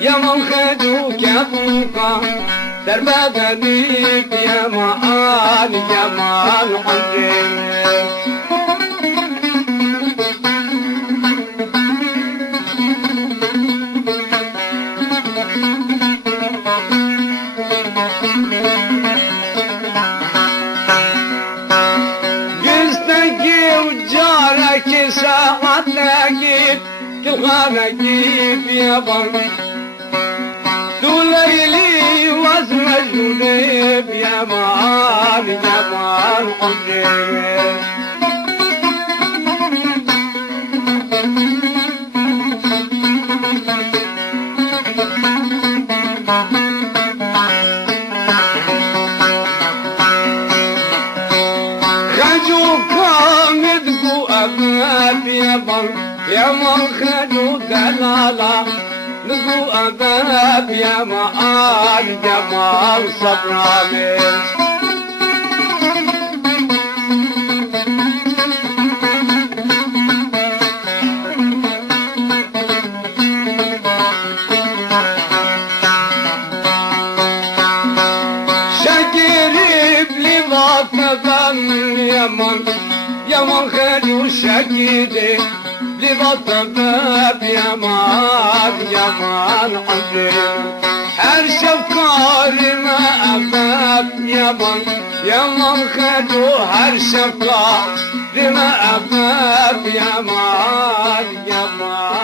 Yaman kheduk yabuka Derbedeni yaman yaman anjem Güzdeki uccaraki saatteki Kilhanaki yaban ليلي وزن الجنيب يا مان يا مان قديم خجو كامد قو أبناب يا بان يا مان خجو دلالا نقو أباب يا معان جمال صبرامي شكري بلي ضافة يمن يمن خلو شكيدي لبطباب يمان يمان عظيم هر شفقارنا أباب يمان يمان خدو هر شفقارنا أباب يمان يمان